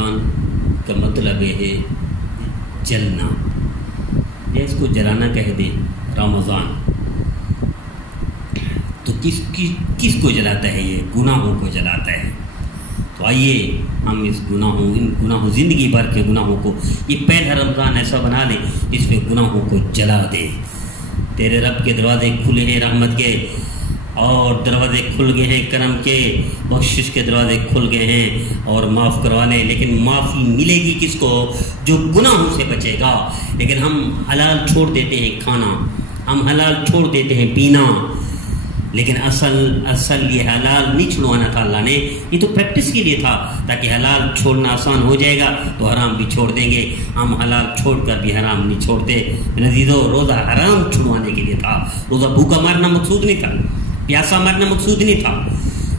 رمضان کا مطلب ہے جلنا، یا اس کو جلانا کہہ دیں رمضان، تو کس کو جلاتا ہے؟ یہ گناہوں کو جلاتا ہے۔ تو آئیے ہم اس گناہوں زندگی بھر کے گناہوں کو یہ پہلا رمضان ایسا بنا لیں جس میں گناہوں کو جلا دے۔ تیرے رب کے دروازے کھلے ہیں رحمت کے، اور دروازے کھل گئے ہیں کرم کے، بخشش کے دروازے کھل گئے ہیں اور معاف کروانے، لیکن معافی ملے گی کس کو؟ جو گناہوں سے بچے گا۔ لیکن ہم حلال چھوڑ دیتے ہیں کھانا، ہم حلال چھوڑ دیتے ہیں پینا، لیکن اصل یہ حلال نہیں چھڑوانا تھا اللہ نے، یہ تو پریکٹس کے لیے تھا تاکہ حلال چھوڑنا آسان ہو جائے گا تو حرام بھی چھوڑ دیں گے۔ ہم حلال چھوڑ کر بھی حرام نہیں چھوڑتے۔ عزیزو، روزہ حرام چھڑوانے کے لیے تھا، روزہ بھوکا مرنا مقصود نہیں تھا، پیاسا مرنا مقصود نہیں تھا۔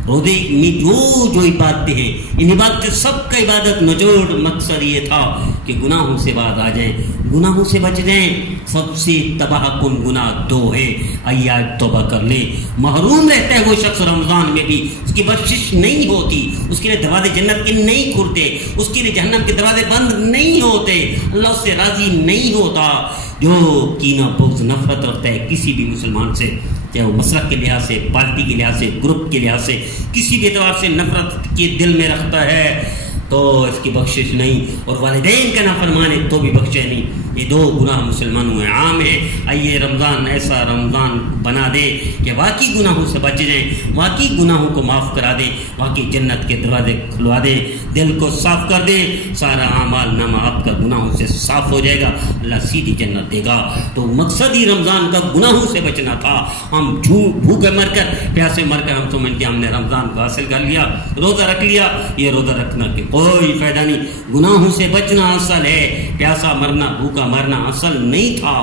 روزے میں جو عبادتیں ہیں، ان عبادت سب کا عبادت نچوڑ مقصد یہ تھا کہ گناہوں سے باز آ جائیں، گناہوں سے بچ جائیں۔ سب سے تباہ کن گناہ دو ہے، آج توبہ کر لے۔ محروم رہتا ہے وہ شخص رمضان میں بھی، اس کی بخشش نہیں ہوتی، اس کے لیے دروازے جنت کے نہیں کھلتے، اس کے لیے جہنم کے دروازے بند نہیں ہوتے، اللہ اس سے راضی نہیں ہوتا۔ جو کینہ بغض نفرت رکھتا ہے کسی بھی مسلمان سے، چاہے وہ مسلک کے لحاظ سے، پارٹی کے لحاظ سے، گروپ کے لحاظ سے، کسی بھی اعتبار سے نفرت کے دل میں رکھتا ہے تو اس کی بخشش نہیں، اور والدین کا نافرمان ہے تو بھی بخشے نہیں۔ یہ دو گناہ مسلمانوں میں عام ہے۔ آئیے رمضان ایسا رمضان بنا دے کہ واقعی گناہوں سے بچ جائیں، واقعی گناہوں کو معاف کرا دے، واقعی جنت کے دروازے کھلوا دے، دل کو صاف کر دے، سارا اعمال نامہ آپ کا گناہوں سے صاف ہو جائے گا، اللہ سیدھی جنت دے گا۔ تو مقصد ہی رمضان کا گناہوں سے بچنا تھا۔ ہم بھوکے مر کر، پیاسے مر کر ہم سمجھتے ہم نے رمضان کو حاصل کر لیا، روزہ رکھ لیا۔ یہ روزہ رکھنا کہ کوئی فائدہ نہیں، گناہوں سے بچنا اصل ہے، پیاسا مرنا، بھوکا مرنا اصل نہیں تھا۔